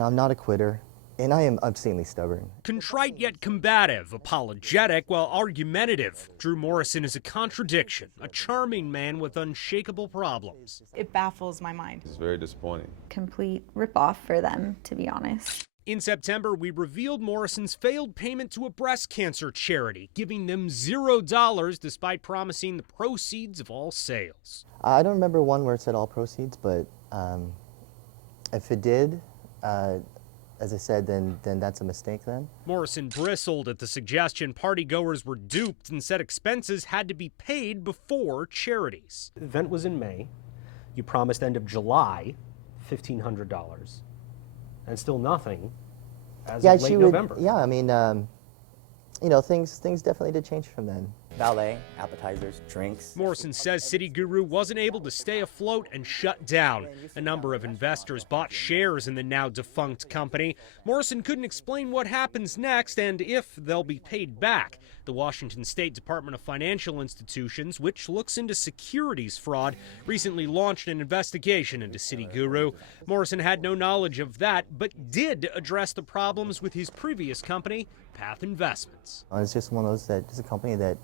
I'm not a quitter, and I am obscenely stubborn. Contrite yet combative, apologetic while argumentative, Drew Morrison is a contradiction, a charming man with unshakable problems. It baffles my mind. It's very disappointing. Complete ripoff for them, to be honest. In September, we revealed Morrison's failed payment to a breast cancer charity, giving them $0 despite promising the proceeds of all sales. I don't remember one where it said all proceeds, but if it did, as I said, then that's a mistake then. Morrison bristled at the suggestion partygoers were duped and said expenses had to be paid before charities. The event was in May. You promised end of July, $1,500, and still nothing as of late November. Yeah, I mean, things definitely did change from then. Valet, appetizers, drinks. Morrison says City Guru wasn't able to stay afloat and shut down. A number of investors bought shares in the now defunct company. Morrison couldn't explain what happens next and if they'll be paid back. The Washington State Department of Financial Institutions, which looks into securities fraud, recently launched an investigation into City Guru. Morrison had no knowledge of that, but did address the problems with his previous company, Path Investments. It's just one of those that it's a company that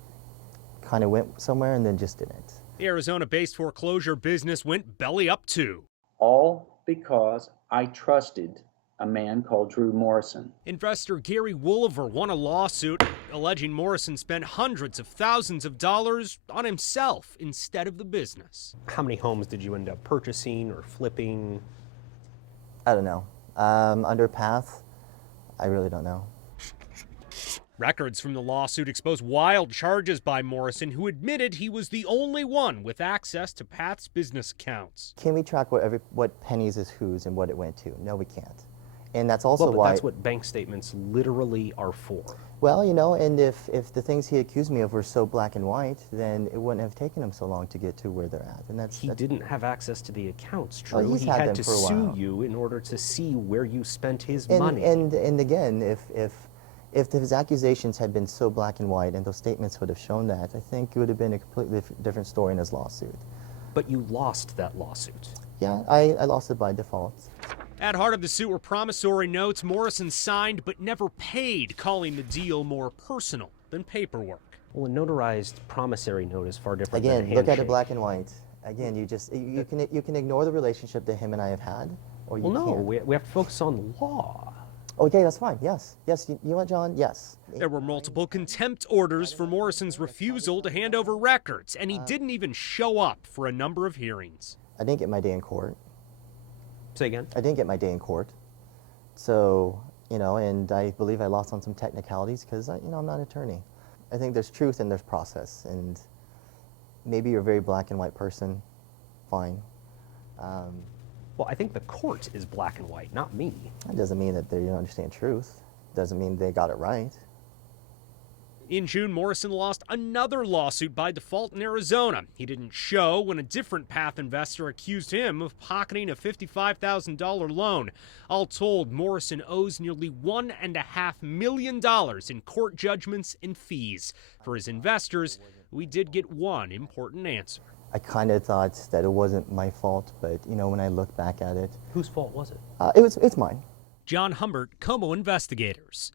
kind of went somewhere and then just didn't. The Arizona-based foreclosure business went belly up too. All because I trusted a man called Drew Morrison. Investor Gary Wooliver won a lawsuit alleging Morrison spent hundreds of thousands of dollars on himself instead of the business. How many homes did you end up purchasing or flipping? I don't know. Under Path, I really don't know. Records from the lawsuit expose wild charges by Morrison, who admitted he was the only one with access to Path's business accounts. Can we track what pennies is whose and what it went to? No, we can't. And that's also why... that's what bank statements literally are for. Well, and if the things he accused me of were so black and white, then it wouldn't have taken him so long to get to where they're at. And He didn't have access to the accounts, Drew. Well, he had to sue while. you in order to see where you spent his money. And again, if his accusations had been so black and white and those statements would have shown that, I think it would have been a completely different story in his lawsuit. But you lost that lawsuit. Yeah, I lost it by default. At heart of the suit were promissory notes Morrison signed but never paid, calling the deal more personal than paperwork. Well, a notarized promissory note is far different than a Again, handshake. look at it black and white. Again, you can ignore the relationship that him and I have had, or you Well, no, can't. we have to focus on law. Okay, that's fine. Yes. You know what, John? Yes. There were multiple contempt orders for Morrison's refusal to hand over records, and he didn't even show up for a number of hearings. I didn't get my day in court. Say again? I didn't get my day in court. So, and I believe I lost on some technicalities because, I'm not an attorney. I think there's truth and there's process, and maybe you're a very black and white person, fine. Well, I think the court is black and white, not me. That doesn't mean that they don't understand truth. Doesn't mean they got it right. In June, Morrison lost another lawsuit by default in Arizona. He didn't show when a different Path investor accused him of pocketing a $55,000 loan. All told, Morrison owes nearly $1.5 million in court judgments and fees. For his investors, we did get one important answer. I kind of thought that it wasn't my fault, but when I look back at it, Whose fault was it? it's mine. John Humbert, Como Investigators.